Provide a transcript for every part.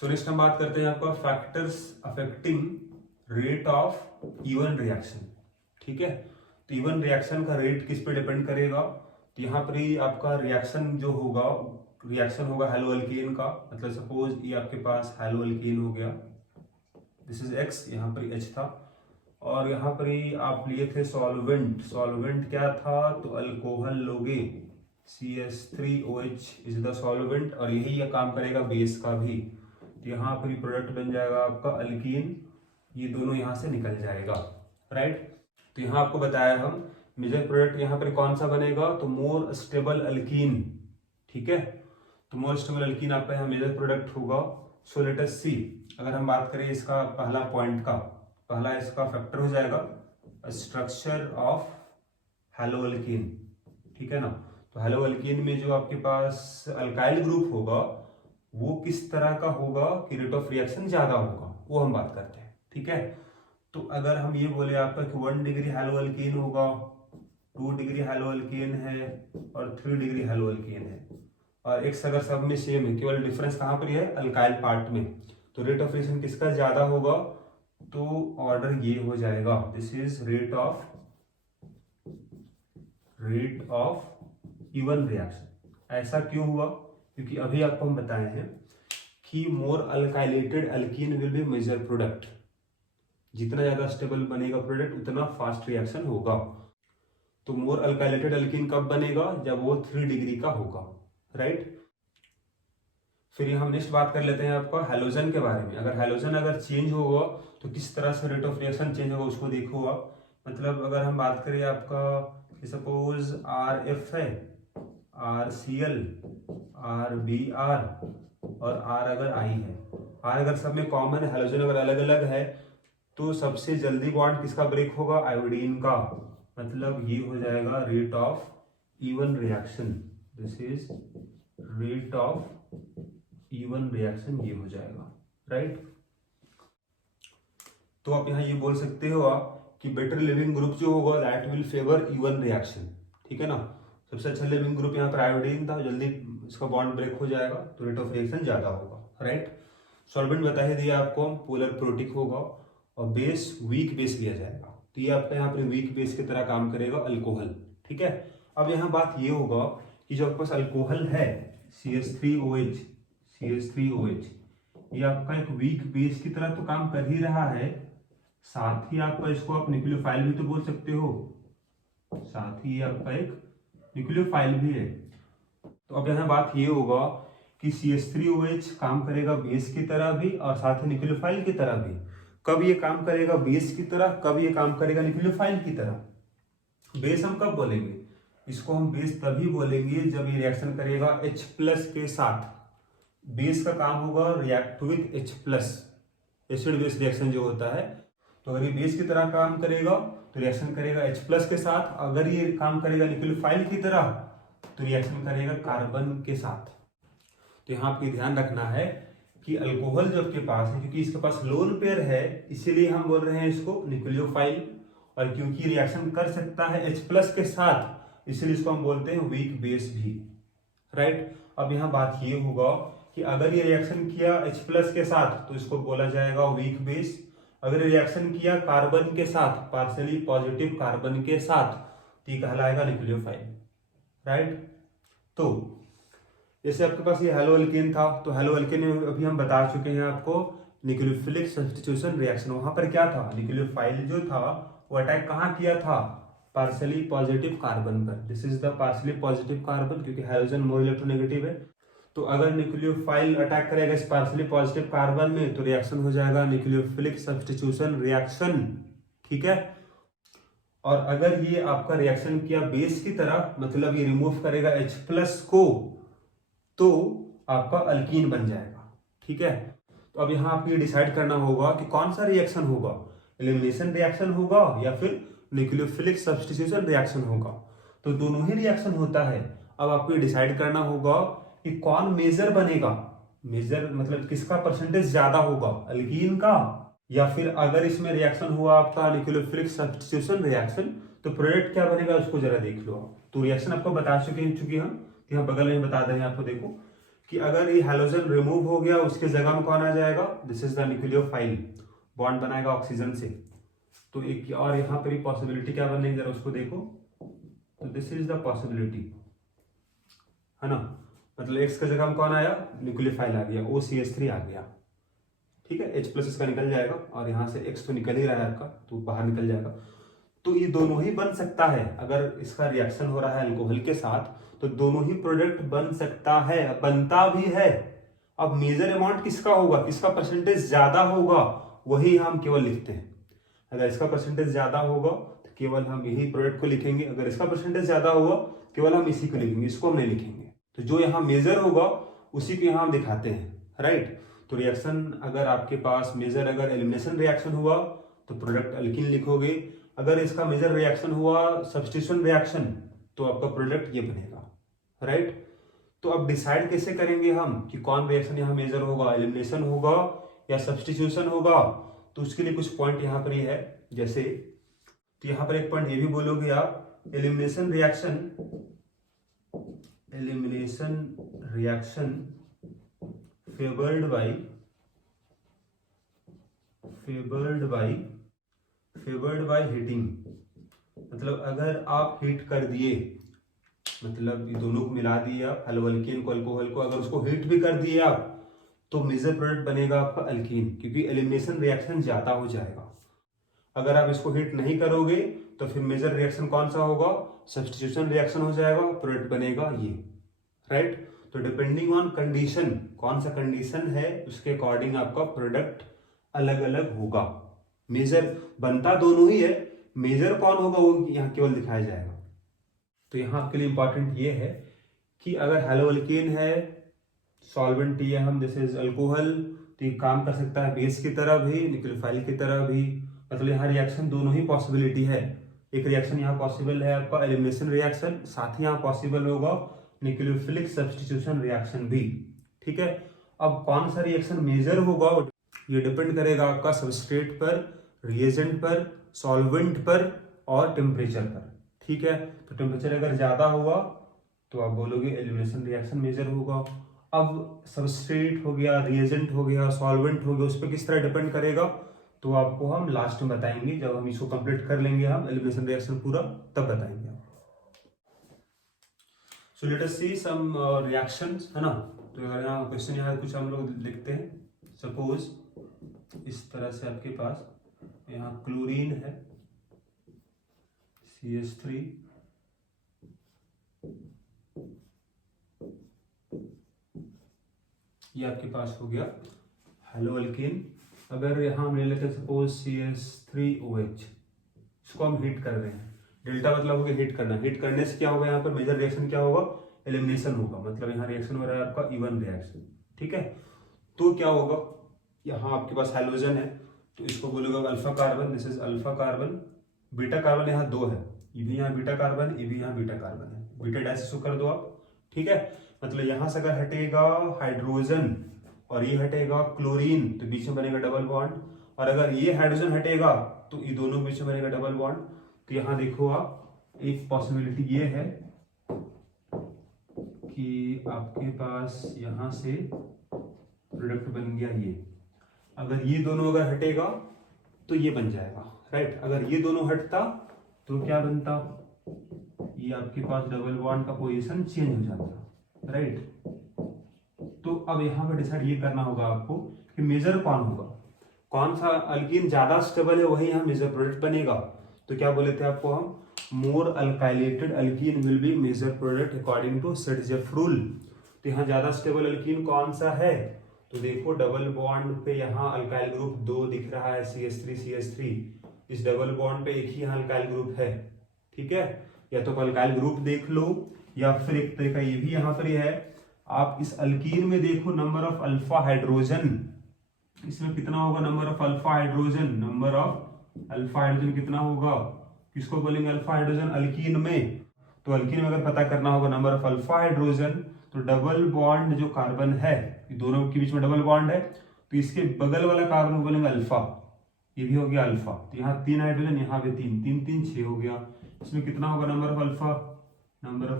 So next हम बात करते हैं आपका factors affecting rate of even reaction. ठीक है, तो इवन रिएक्शन का रेट किस पे डिपेंड करेगा? तो यहाँ पर ही आपका रिएक्शन जो होगा, रिएक्शन होगा हेलोअल्केन का। मतलब सपोज ये आपके पास हेलोअल्केन हो गया, दिस इज एक्स, यहाँ पर एच था, और यहाँ पर ही आप लिए थे सॉल्वेंट। सॉल्वेंट क्या था? तो अल्कोहल लोगे, CH3OH इज द सॉल्वेंट, और यही काम करेगा बेस का भी। तो यहाँ पर प्रोडक्ट बन जाएगा आपका अल्कीन, ये दोनों यहाँ से निकल जाएगा, राइट। तो यहाँ आपको बताया हम मेजर प्रोडक्ट यहाँ पर कौन सा बनेगा, तो मोर स्टेबल अल्कीन। ठीक है, तो मोर स्टेबल अल्कीन आपका यहाँ मेजर प्रोडक्ट होगा। सो लेट अस सी, अगर हम बात करें इसका पहला पॉइंट का, पहला इसका फैक्टर हो जाएगा स्ट्रक्चर ऑफ हेलोअल्कीन। ठीक है ना, तो हेलोअल्कीन में जो आपके पास अल्काइल ग्रुप होगा वो किस तरह का होगा कि रेट ऑफ रिएक्शन ज्यादा होगा, वो हम बात करते हैं। ठीक है, तो अगर हम ये बोले आपका कि 1 डिग्री हेलोअल्कीन होगा, 2 डिग्री हेलोअल्कीन है और 3 डिग्री हेलोअल्कीन है, और एक्स अगर सब में सेम है, केवल डिफरेंस कहाँ पर है? अल्काइल पार्ट में, तो रेट ऑफ रिएक्शन किसका ज्यादा होगा? तो ऑर्डर ये हो जाएगा, this is rate of even reaction. ऐसा क्यों हुआ? क्योंकि अभी आपको हम बताए हैं कि more alkylated alkene will be major product. जितना ज्यादा स्टेबल बनेगा प्रोडक्ट उतना फास्ट रिएक्शन होगा। तो मोर अल्काइलेटेड अल्कीन कब बनेगा? जब वो 3 डिग्री का होगा, राइट। फिर हम नेक्स्ट बात कर लेते हैं आपका हैलोजन के बारे में। अगर हैलोजन अगर चेंज होगा तो किस तरह से रेट ऑफ रिएक्शन चेंज होगा उसको देखो आप। मतलब अगर हम बात करें आपका सपोज RF है, RCl, RBr और R अगर I है, R अगर सब में कॉमन है, हैलोजन अगर अलग अलग है, तो सबसे जल्दी बॉन्ड किसका ब्रेक होगा? आयोडीन का। मतलब ये हो जाएगा rate of even reaction, this is rate of even reaction, ये हो जाएगा, राइट। तो आप यहाँ ये बोल सकते हो आप कि बेटर लिविंग ग्रुप जो होगा that will favour E one reaction. ठीक है ना, सबसे अच्छा लिविंग ग्रुप यहाँ पर आयोडीन था, जल्दी इसका बॉन्ड ब्रेक हो जाएगा तो रेट ऑफ रिएक्शन ज्यादा होगा, राइट। सॉल्वेंट बता ही दिया आपको, पोलर प्रोटिक होगा, और बेस वीक बेस लिया जाएगा, तो ये आपका यहाँ पर वीक बेस की तरह काम करेगा अल्कोहल। ठीक है, अब यहाँ बात ये होगा कि जो आपके पास अल्कोहल है CH3OH, ये आपका एक वीक बेस की तरह तो काम कर ही रहा है, साथ ही आपका इसको आप न्यूक्लियोफाइल भी तो बोल सकते हो, साथ ही आपका एक न्यूक्लियोफाइल भी है। तो अब यहाँ बात ये होगा कि CH3OH काम करेगा बेस की तरह भी और साथ ही न्यूक्लियोफाइल की तरह भी। कब ये काम करेगा बेस की तरह, कब ये काम करेगा न्यूक्लियोफाइल की तरह? बेस हम कब बोलेंगे? इसको हम बेस तभी बोलेंगे जब ये रिएक्शन करेगा H+ के साथ। बेस का काम होगा react with H+, acid base reaction जो होता है। तो अगर ये बेस की तरह काम करेगा तो रिएक्शन करेगा H+ के साथ, अगर ये काम करेगा न्यूक्लियोफाइल की तरह तो रिएक्शन करेगा कार्बन के साथ। तो यहाँ आपको ध्यान रखना है कि अल्कोहल जो आपके पास है, क्योंकि इसके पास लोन पेयर है इसीलिए हम बोल रहे हैं इसको न्यूक्लियोफाइल, और क्योंकि रिएक्शन कर सकता है H+ के साथ इसलिए इसको हम बोलते हैं वीक बेस भी, राइट। अब यहाँ बात ये होगा कि अगर ये रिएक्शन किया H+ के साथ तो इसको बोला जाएगा वीक बेस, अगर रिएक्शन किया कार्बन के साथ, पार्शियली पॉजिटिव कार्बन के साथ, तो ये कहलाएगा न्यूक्लियोफाइल, राइट। तो जैसे आपके पास ये हेलोअल्केन था, तो हेलोअल्केन में अभी हम बता चुके हैं आपको न्यूक्लियोफिलिक सब्स्टिट्यूशन रिएक्शन। वहां पर क्या था? न्यूक्लियोफाइल जो था वो अटैक कहाँ किया था? पार्शियली पॉजिटिव कार्बन पर। This is the partially positive carbon, क्योंकि हाइड्रोजन मोर इलेक्ट्रोनेगेटिव है। तो अगर न्यूक्लियोफाइल अटैक करेगा इस पार्शियली पॉजिटिव कार्बन में तो रिएक्शन हो जाएगा न्यूक्लियोफिलिक सब्स्टिट्यूशन रिएक्शन। ठीक है, और अगर ये आपका रिएक्शन किया बेस की तरह, मतलब ये रिमूव करेगा H+ को, तो आपका अल्कीन बन जाएगा। ठीक है, तो अब यहाँ आपको ये डिसाइड करना होगा कि कौन सा रिएक्शन होगा, एलिमिनेशन रिएक्शन होगा या फिर न्यूक्लियोफिलिक सब्स्टिट्यूशन रिएक्शन होगा। तो दोनों ही रिएक्शन होता है। अब आपको ये डिसाइड करना होगा कि कौन मेजर बनेगा। मेजर मतलब किसका परसेंटेज ज्यादा होगा, अल्कीन का, या फिर अगर इसमें रिएक्शन हुआ आपका न्यूक्लियोफिलिक सब्स्टिट्यूशन रिएक्शन तो प्रोडक्ट क्या बनेगा उसको जरा देख लो आप। तो रिएक्शन आपको बता चुके हैं, चूंकि हम यहाँ बगल में बता दें आपको, देखो कि अगर ये हैलोजन रिमूव हो गया उसके जगह में कौन आ जाएगा, this is the nucleophile, bond बनाएगा ऑक्सीजन से। तो एक और यहाँ पर पॉसिबिलिटी क्या बनेगी जरा उसको देखो, तो दिस इज द पॉसिबिलिटी, है ना, मतलब एक्स के जगह में कौन आया, न्यूक्लियोफाइल आ गया, OCH3 आ गया, ठीक है। H+ इसका निकल जाएगा और यहाँ से X तो निकल ही रहा है आपका, तो बाहर निकल जाएगा। तो ये दोनों ही बन सकता है, अगर इसका रिएक्शन हो रहा है अल्कोहल के साथ तो दोनों ही प्रोडक्ट बन सकता है, बनता भी है। अब मेजर अमाउंट किसका होगा, किसका परसेंटेज ज्यादा होगा, वही हम केवल लिखते हैं। अगर इसका परसेंटेज ज्यादा होगा तो केवल हम यही प्रोडक्ट को लिखेंगे, अगर इसका परसेंटेज ज्यादा होगा केवल हम इसी को लिखेंगे, इसको हम नहीं लिखेंगे। तो जो यहाँ मेजर होगा उसी को यहाँ हम दिखाते हैं, राइट। तो रिएक्शन अगर आपके पास मेजर, अगर एलिमिनेशन रिएक्शन हुआ तो प्रोडक्ट अल्कीन लिखोगे, अगर इसका मेजर रिएक्शन हुआ सब्स्टिट्यूशन रिएक्शन तो आपका प्रोडक्ट ये बनेगा, राइट। तो अब डिसाइड कैसे करेंगे हम कि कौन रिएक्शन यहाँ मेजर होगा, एलिमिनेशन होगा या सब्स्टिट्यूशन होगा, तो उसके लिए कुछ पॉइंट यहाँ पर ये है। जैसे तो यहाँ पर एक पॉइंट ये भी बोलोगे आप, elimination reaction favoured by heating, मतलब अगर आप हीट कर दिए, मतलब ये दोनों को मिला दिए आप, अल्कीन को अल्कोहल को, अगर उसको हीट भी कर दिए आप तो मेजर प्रोडक्ट बनेगा आपका अल्कीन, क्योंकि एलिमिनेशन रिएक्शन ज्यादा हो जाएगा। अगर आप इसको हीट नहीं करोगे तो फिर मेजर रिएक्शन कौन सा होगा, सब्स्टिट्यूशन रिएक्शन हो जाएगा, प्रोडक्ट बनेगा ये, राइट। तो डिपेंडिंग ऑन कंडीशन, कौन सा कंडीशन है उसके अकॉर्डिंग आपका प्रोडक्ट अलग अलग होगा। मेजर बनता दोनों ही है, मेजर कौन होगा वो यहाँ केवल दिखाया जाएगा। तो यहाँ आपके लिए इंपॉर्टेंट ये है कि अगर हैलोअल्केन है, सॉल्वेंट ये हम दिस इज अल्कोहल, तो ये काम कर सकता है बेस की तरह भी, न्यूक्लियोफाइल की तरह भी, मतलब यहाँ रिएक्शन दोनों ही पॉसिबिलिटी है। एक रिएक्शन यहाँ पॉसिबल है आपका एलिमिनेशन रिएक्शन, साथ ही यहाँ पॉसिबल होगा न्यूक्लियोफिलिक सब्स्टिट्यूशन रिएक्शन भी, ठीक है। अब कौन सा रिएक्शन मेजर होगा ये डिपेंड करेगा आपका सबस्ट्रेट पर, रिएजेंट पर, सॉल्वेंट पर और टेम्परेचर पर, ठीक है। तो टेम्परेचर अगर ज्यादा हुआ तो आप बोलोगे एलिमिनेशन रिएक्शन मेजर होगा। अब सबस्ट्रेट हो गया, रिएजेंट हो गया, सॉल्वेंट हो गया, उस पर किस तरह डिपेंड करेगा तो आपको हम लास्ट में बताएंगे, जब हम इसको कंप्लीट कर लेंगे हम एलिमिनेशन रिएक्शन पूरा, तब बताएंगे आप। सो लेट अस सी सम रिएक्शंस, है ना। तो अगर यहाँ क्वेश्चन यहाँ कुछ हम लोग लिखते हैं, सपोज इस तरह से आपके पास यहाँ क्लोरीन है CH3, ये आपके पास हो गया हैलोअल्केन। अगर यहाँ हम ले लेते हैं सपोज CH3OH, इसको हम हीट कर रहे हैं, डेल्टा मतलब हो गया हीट करना, हीट करने से क्या होगा, यहाँ पर मेजर रिएक्शन क्या होगा, एलिमिनेशन होगा, मतलब यहाँ रिएक्शन हो रहा है आपका इवन रिएक्शन, ठीक है। तो क्या होगा, यहाँ आपके पास हाइड्रोजन है तो इसको बोलोगे alpha carbon, this is alpha carbon, beta carbon यहाँ दो है, ये भी यहाँ बीटा कार्बन, ये भी यहाँ बीटा कार्बन है, बीटा डैश इसको कर दो आप, ठीक है। मतलब यहाँ से अगर हटेगा हाइड्रोजन और ये हटेगा क्लोरीन तो बीच में बनेगा डबल बॉन्ड, और अगर ये हाइड्रोजन हटेगा तो ये दोनों बीच में बनेगा डबल बॉन्ड। तो यहाँ देखो आप, एक पॉसिबिलिटी ये है कि आपके पास यहाँ से प्रोडक्ट बन गया ये, अगर ये दोनों अगर हटेगा तो ये बन जाएगा, राइट। अगर ये दोनों हटता तो क्या बनता, ये आपके पास डबल बॉन्ड का पोजीशन चेंज हो जाता, राइट। तो अब यहाँ पर डिसाइड ये करना होगा आपको कि मेजर कौन होगा, कौन सा अल्कीन ज्यादा स्टेबल है वही यहाँ मेजर प्रोडक्ट बनेगा। तो क्या बोले थे आपको हम, more alkylated alkene will be major product according to Saytzeff rule. तो यहाँ ज्यादा स्टेबल अल्कीन कौन सा है, तो देखो डबल बॉन्ड पे यहाँ अल्काइल ग्रुप 2 दिख रहा है CH3, इस डबल बॉन्ड पे एक ही यहाँ अल्काइल ग्रुप है, ठीक है। या तो अल्काइल ग्रुप देख लो या फिर एक तरीका ये भी यहाँ पर ही है, आप इस अल्कीन में देखो नंबर ऑफ अल्फा हाइड्रोजन, इसमें कितना होगा number of alpha hydrogen, number of alpha hydrogen कितना होगा, किसको बोलेंगे अल्फा हाइड्रोजन अल्कीन में। तो अल्कीन में अगर पता करना होगा नंबर ऑफ अल्फा हाइड्रोजन, तो डबल बॉन्ड जो कार्बन है, दोनों के बीच में डबल बॉन्ड है, तो इसके बगल वाला कार्बन बोलेंगे अल्फा, ये भी हो गया अल्फा। तो यहाँ 3 हाइड्रोजन, यहाँ पे 3, 3 3 6 हो गया। इसमें कितना होगा नंबर ऑफ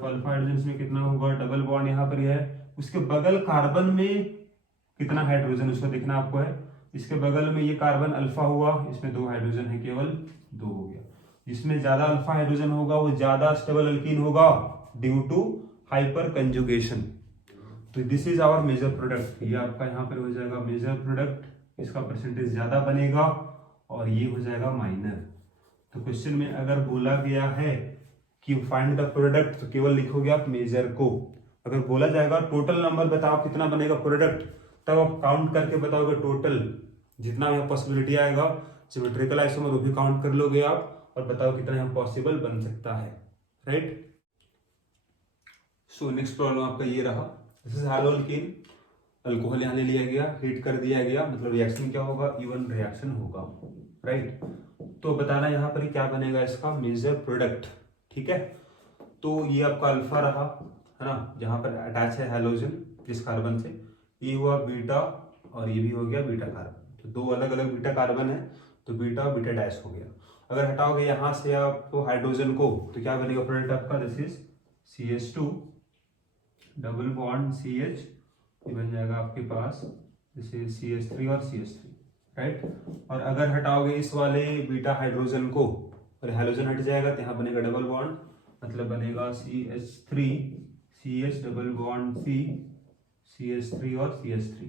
अल्फा हाइड्रोजन, इसमें कितना होगा, डबल बॉन्ड यहाँ पर है उसके बगल कार्बन में कितना हाइड्रोजन उसको देखना आपको है। इसके बगल में ये कार्बन अल्फा हुआ, इसमें 2 हाइड्रोजन है, केवल 2 हो गया। जिसमें ज्यादा अल्फा हाइड्रोजन होगा वो ज्यादा स्टेबल अल्कीन होगा ड्यू टू हाइपर कंजुगेशन। तो this is our major product, ये आपका यहाँ पर हो जाएगा मेजर प्रोडक्ट, इसका परसेंटेज ज्यादा बनेगा और ये हो जाएगा माइनर। तो क्वेश्चन में अगर बोला गया है कि फाइंड द प्रोडक्ट, तो केवल लिखोगे आप मेजर को। अगर बोला जाएगा टोटल नंबर बताओ कितना बनेगा प्रोडक्ट, तब आप काउंट करके बताओगे टोटल जितना यहाँ पॉसिबिलिटी आएगा सिमेट्रिकल आइसोमर वो भी काउंट कर लोगे आप और बताओ कितना यहाँ पॉसिबल बन सकता है, राइट। सो नेक्स्ट प्रॉब्लम आपका ये रहा, दिस इज हैलोअल्कीन, अल्कोहल यहाँ ले लिया गया, हीट कर दिया गया, मतलब रिएक्शन क्या होगा, इवन रिएक्शन होगा, राइट। तो बताना यहाँ पर क्या बनेगा इसका मेजर प्रोडक्ट, ठीक है। तो ये आपका अल्फा रहा है ना, जहां पर अटैच है हैलोजन जिस कार्बन से, ये हुआ बीटा और ये भी हो गया बीटा कार्बन। तो 2 अलग अलग बीटा कार्बन है, तो बीटा बीटा डैश हो गया। अगर हटाओगे यहाँ से आप तो हाइड्रोजन को, तो क्या बनेगा प्रोडक्ट आपका, this is CH2 double bond CH, ये बन जाएगा आपके पास दिस इज CH3 और CH3, राइट। और अगर हटाओगे इस वाले बीटा हाइड्रोजन को और हाइड्रोजन हट जाएगा तो यहाँ बनेगा डबल बॉन्ड, मतलब बनेगा CH3 CH double bond C CH3 और CH3,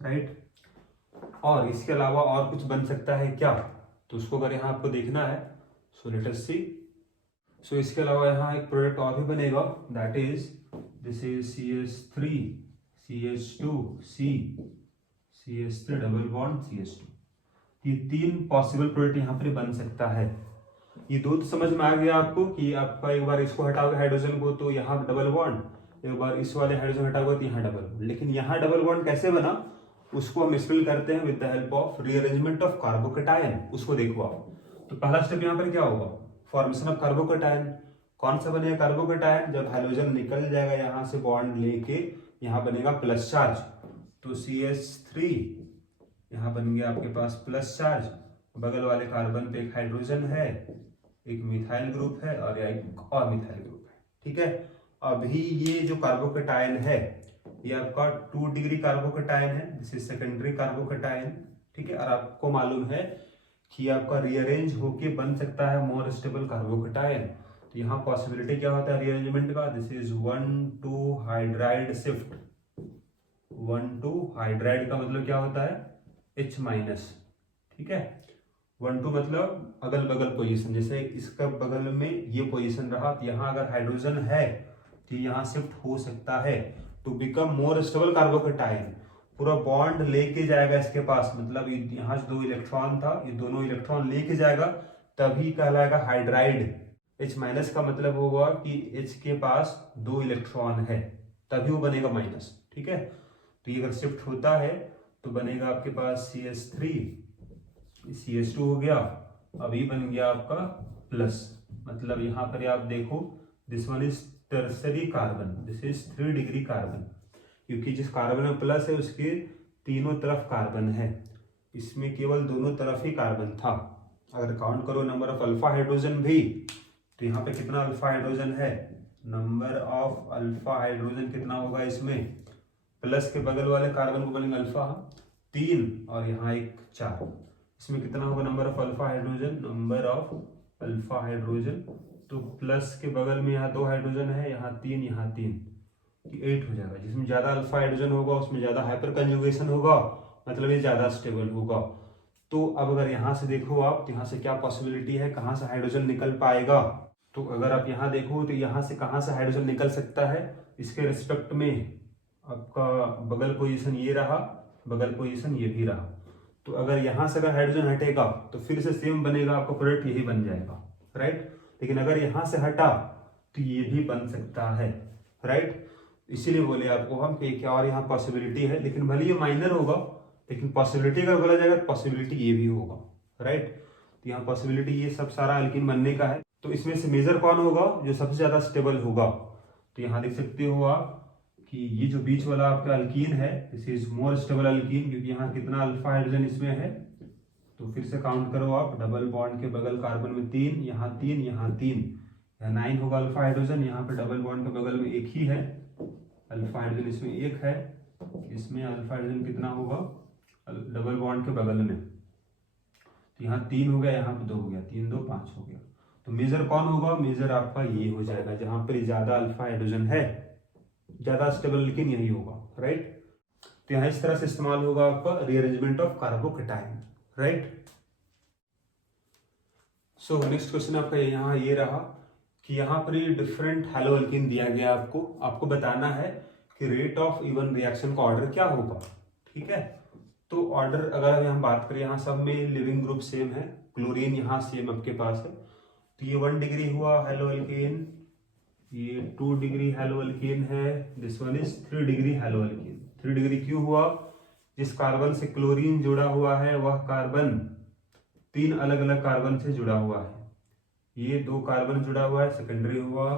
राइट। और इसके अलावा और कुछ बन सकता है क्या, तो उसको अगर यहाँ आपको देखना है, सो लेट अस सी। सो इसके अलावा यहाँ एक प्रोडक्ट और भी बनेगा, that is this is CH3 CH2 C CH3 double bond CH2। ये 3 पॉसिबल प्रोडक्ट यहाँ पर बन सकता है। ये 2 तो समझ में आ गया आपको कि आपका एक बार इसको हटाओगे हाइड्रोजन को तो यहाँ डबल बॉन्ड, एक बार इस वाले हाइड्रोजन हटाओगे तो यहाँ डबल बॉन्ड। लेकिन यहाँ डबल बॉन्ड कैसे बना उसको हम एक्सप्लेन करते हैं with the help of rearrangement of carbocation. उसको देखो आप। तो पहला स्टेप यहाँ पर क्या होगा, फॉर्मेशन ऑफ कार्बोकैटायन। कौन सा बनेगा कार्बोकैटायन, जब हाइड्रोजन निकल जाएगा यहाँ से बॉन्ड लेके, यहाँ बनेगा प्लस चार्ज। तो CH3 यहाँ बन गया आपके पास प्लस चार्ज, बगल वाले कार्बन पे एक हाइड्रोजन है, एक मिथाइल ग्रुप है और एक और मिथाइल ग्रुप है, ठीक है। अभी ये जो कार्बोकैटायन है ये आपका 2 डिग्री कार्बोकैटायन है, दिस इज सेकेंडरी कार्बोकैटायन, ठीक है। और आपको मालूम है कि आपका रीअरेंज होके बन सकता है मोर स्टेबल कार्बोकैटायन। तो यहाँ पॉसिबिलिटी क्या होता है रीअरेंजमेंट का, this is 1,2 hydride shift. 1,2 hydride का मतलब क्या होता है H-, ठीक है। 1,2 मतलब अगल बगल पोजीशन, जैसे इसका बगल में ये पोजीशन रहा, तो यहाँ अगर हाइड्रोजन है तो यहाँ शिफ्ट हो सकता है to become more stable carbocation. पूरा बॉन्ड लेके जाएगा इसके पास, मतलब यहाँ 2 इलेक्ट्रॉन था, ये दोनों इलेक्ट्रॉन लेके जाएगा तभी कहलाएगा हाइड्राइड। H- का मतलब होगा कि H के पास 2 इलेक्ट्रॉन है तभी वो बनेगा माइनस, ठीक है। तो ये अगर शिफ्ट होता है तो बनेगा आपके पास CH3 CH2 हो गया, अभी बन गया आपका प्लस, मतलब यहाँ पर आप देखो this one is tertiary carbon, this is 3 degree carbon, क्योंकि जिस कार्बन में प्लस है उसके तीनों तरफ कार्बन है, इसमें केवल दोनों तरफ ही कार्बन था। अगर काउंट करो नंबर ऑफ अल्फा हाइड्रोजन भी, तो यहाँ पे कितना अल्फा हाइड्रोजन है, नंबर ऑफ अल्फा हाइड्रोजन कितना होगा इसमें, प्लस के बगल वाले कार्बन को बनेगा अल्फा 3 और यहाँ एक 4, इसमें कितना होगा number of alpha hydrogen, number of alpha hydrogen, तो प्लस के बगल में यहाँ 2 हाइड्रोजन है, यहाँ 3 यहाँ 3, 8 हो जाएगा। जिसमें ज्यादा अल्फा हाइड्रोजन होगा उसमें ज्यादा हाइपर कंजुगेशन होगा, मतलब ये ज्यादा स्टेबल होगा। तो अब अगर यहाँ से देखो आप, तो यहाँ से क्या पॉसिबिलिटी है, कहाँ से हाइड्रोजन निकल पाएगा, तो अगर आप यहाँ देखो तो यहाँ से कहाँ से हाइड्रोजन निकल सकता है, इसके रिस्पेक्ट में आपका बगल पोजीशन ये रहा, बगल पोजीशन ये भी रहा। तो अगर यहाँ से अगर हाइड्रोजन हटेगा तो फिर से सेम बनेगा, आपका प्रोडक्ट यही बन जाएगा, राइट। लेकिन अगर यहाँ से हटा तो ये भी बन सकता है, राइट। इसीलिए बोले आपको हम कि क्या और यहाँ पॉसिबिलिटी है, लेकिन भले ये माइनर होगा लेकिन पॉसिबिलिटी अगर बोला जाएगा तो पॉसिबिलिटी ये भी होगा, राइट। तो यहाँ पॉसिबिलिटी ये सब सारा अल्कीन बनने का है। तो इसमें से मेजर कौन होगा, जो सबसे ज्यादा स्टेबल होगा। तो यहाँ देख सकते हो आप कि ये जो बीच वाला आपका अल्कीन है this is more stable alkyne, क्योंकि यहाँ कितना अल्फा हाइड्रोजन इसमें है, तो फिर से काउंट करो आप, डबल बॉन्ड के बगल कार्बन में 3, यहाँ 3 यहाँ 3, यहाँ 9 होगा अल्फा हाइड्रोजन, यहाँ पे डबल बॉन्ड के बगल में एक ही है, अल्फा हाइड्रोजन इसमें 1 है, इसमें अल्फा हाइड्रोजन कितना होगा डबल बॉन्ड के बगल में, तो यहाँ 3 हो गया, यहाँ पे 2 हो गया, 3 2 5 हो गया। तो मेजर कौन होगा, मेजर आपका ये हो जाएगा, जहां पर ज्यादा अल्फा हाइड्रोजन है, ज्यादा स्टेबल लेकिन यही होगा, राइट। तो यहाँ इस तरह से इस्तेमाल होगा आपका rearrangement of carbocation, right. So next question आपका यहाँ ये रहा कि यहाँ पर ये डिफरेंट हैलो एल्कीन दिया गया, आपको बताना है कि रेट ऑफ इवन रिएक्शन का ऑर्डर क्या होगा, ठीक है। तो ऑर्डर अगर हम बात करें, यहाँ सब में लिविंग ग्रुप सेम है, क्लोरीन यहाँ सेम आपके पास है, तो ये 1 डिग्री हुआ हैलो एल्कीन, ये 2 डिग्री हैलो एल्कीन है, this one is 3 degree hello alkene. 3 degree क्यों हुआ, जिस कार्बन से क्लोरीन जुड़ा हुआ है वह कार्बन 3 अलग अलग कार्बन से जुड़ा हुआ है, ये 2 कार्बन जुड़ा हुआ है सेकेंडरी हुआ,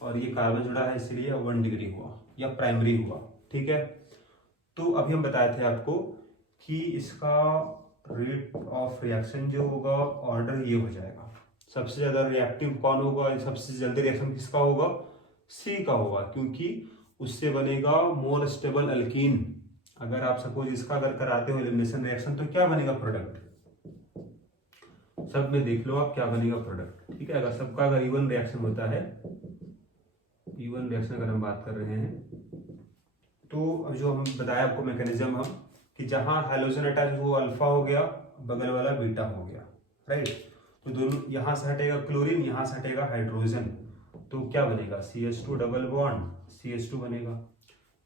और ये कार्बन जुड़ा है इसलिए 1 डिग्री हुआ या प्राइमरी हुआ, ठीक है। तो अभी हम बताए थे आपको कि इसका रेट ऑफ रिएक्शन जो होगा ऑर्डर ये हो जाएगा, सबसे ज्यादा रिएक्टिव कौन होगा, सबसे जल्दी रिएक्शन किसका होगा, सी का होगा, क्योंकि उससे बनेगा मोर स्टेबल अल्कीन। अगर आप सपोज इसका अगर कराते हो एलिमिनेशन रिएक्शन तो क्या बनेगा प्रोडक्ट, सब में देख लो आप क्या बनेगा प्रोडक्ट, ठीक है। अगर सबका अगर इवन रिएक्शन होता है, इवन रिएक्शन अगर हम बात कर रहे हैं, तो जो हम बताया आपको मैकेनिज्म हम कि जहां हाइड्रोजन अटैच वो अल्फा हो गया, बगल वाला बीटा हो गया, राइट। तो दोनों यहां से हटेगा क्लोरीन, यहां से हटेगा हाइड्रोजन, तो क्या बनेगा CH2 डबल बॉन्ड CH2 बनेगा।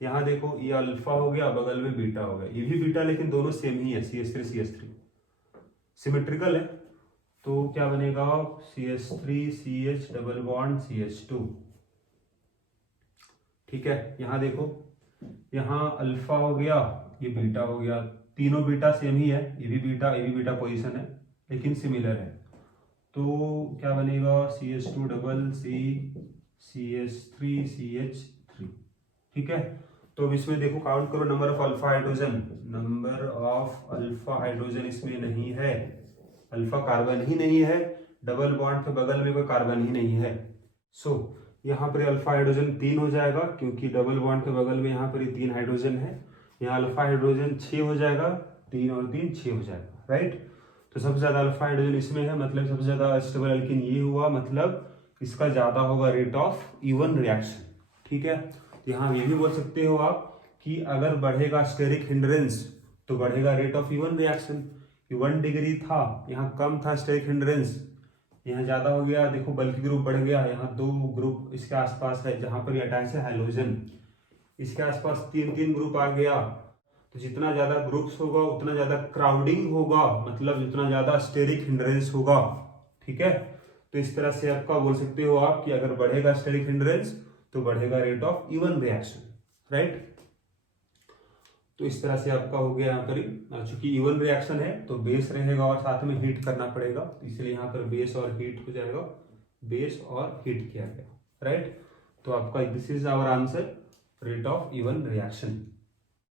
यहाँ देखो ये अल्फा हो गया, बगल में बीटा हो गया, ये भी बीटा लेकिन दोनों सेम ही है, CH3 सिमेट्रिकल है, तो क्या बनेगा CH3 CH double bond CH2, ठीक है। यहाँ देखो यहाँ अल्फा हो गया, ये बीटा हो गया, तीनों बीटा सेम ही है, ये भी बीटा पोजीशन है लेकिन सिमिलर है, तो क्या बनेगा CH2 डबल CH3 CH3, ठीक है। तो अब इसमें देखो काउंट करो नंबर ऑफ अल्फा हाइड्रोजन इसमें नहीं है, अल्फा कार्बन ही नहीं है, डबल बॉन्ड के बगल में कोई कार्बन ही नहीं है। सो यहाँ पर अल्फा हाइड्रोजन 3 हो जाएगा, क्योंकि डबल बॉन्ड के बगल में यहाँ पर 3 हाइड्रोजन है, यहाँ अल्फा हाइड्रोजन 6 हो जाएगा, 3 और 3 6 हो जाएगा, राइट। तो सबसे ज्यादा अल्फा हाइड्रोजन इसमें है, मतलब सबसे ज्यादा स्टेबल एल्कीन ये हुआ, मतलब इसका ज्यादा होगा रेट ऑफ इवन रिएक्शन, ठीक है। यहाँ ये भी बोल सकते हो आप कि अगर बढ़ेगा स्टेरिक हिंड्रेंस तो बढ़ेगा rate of even reaction, 1 degree था, यहाँ कम था स्टेरिक हिंड्रेंस, यहाँ ज्यादा हो गया, देखो बल्कि ग्रुप बढ़ गया, यहाँ 2 ग्रुप इसके आसपास है जहां पर अटैच है हाइड्रोजन, इसके आसपास 3 ग्रुप आ गया, तो जितना ज्यादा ग्रुप्स होगा उतना ज्यादा क्राउडिंग होगा, मतलब जितना ज्यादा स्टेरिक हिंड्रेंस होगा, ठीक है। तो इस तरह से आपका बोल सकते हो आप कि अगर बढ़ेगा स्टेरिक हिंड्रेंस तो बढ़ेगा rate of even reaction, right. तो इस तरह से आपका हो गया यहाँ पर, चूंकि इवन रिएक्शन है तो बेस रहेगा और साथ में हीट करना पड़ेगा, तो इसलिए यहाँ पर बेस और हीट हो जाएगा, बेस और हीट किया गया, राइट। तो आपका this is our answer, rate of even reaction.